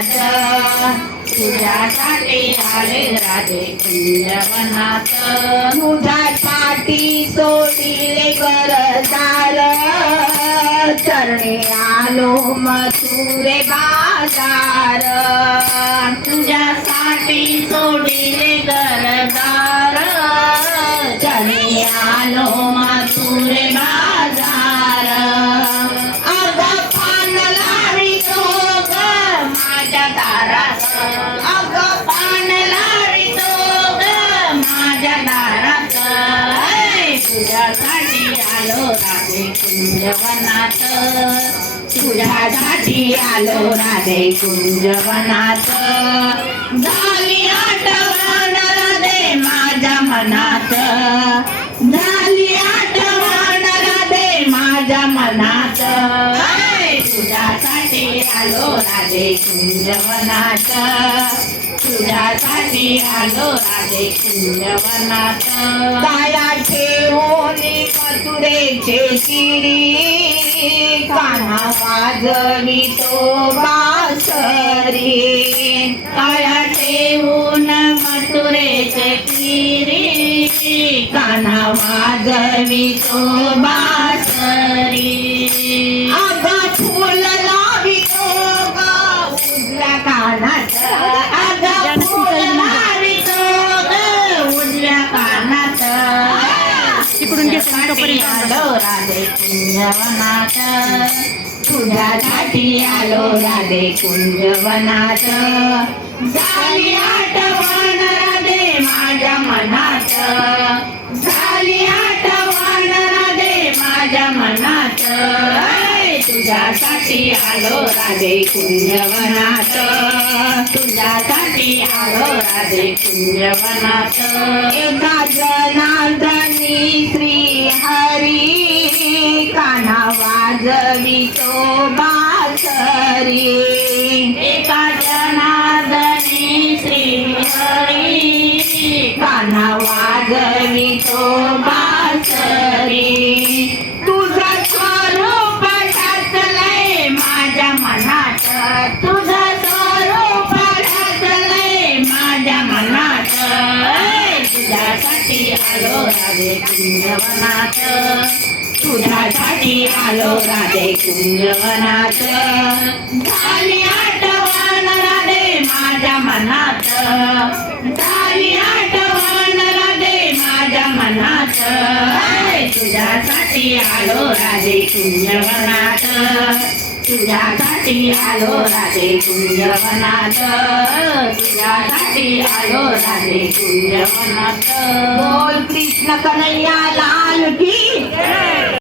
कुंजवनात तुझ्यासाठी आले राधे कुंजवनात. तुझ्यासाठी सोडिले गरदार चरणे आलो मथुरे बाजार. तुझ्यासाठी सोडिले गरदार दारात. अग पान ग माझ्या दारात. तुझ्यासाठी आलो राधे कुंजवनात. तुझ्यासाठी आलो राधे कुंजवनात. झाली आठवण राधे माझ्या मनात. झाली आठवण राधे माझ्या मनात. आलो राधे कुंजवनात तुझ्यासाठी आलो राधे कुंजवनात काया ठेवली मथुरेचे तिरी काना वाजवी तो बासरी. काया ठेवून मथुरेचे तिरी काना वाजवी तो बासरी आलो राधे कुंजवनात. तुझ्यासाठी आलो राधे कुंजवनात. झाली आठवण राधे माझ्या मनात. झाली आठवण राधे माझ्या मनात. तुझ्यासाठी आलो राधे कुंजवनात. तुझ्यासाठी आलो राधे कुंजवनात. एका जनार्दनी काना वाजवी तो बासरी एका जनार्दनी श्री हरी काना वाजवी तो बासरी तुझं स्वरूप ठसलंय माझ्या मनात. तुझं स्वरूप ठसलंय माझ्या मनात. तुझ्यासाठी आलो राधे कुंजवनात तुझ्यासाठी आलो राधे कुंजवनात झाली आठवण राधे माझ्या मनात झाली आठवण राधे माझ्या मनात तुझ्यासाठी आलो राधे कुंजवनात तुझ्यासाठी आलो राधे कुंजवनात तुझ्यासाठी आलो राधे कुंजवनात बोल कृष्ण कन्हैया लाल की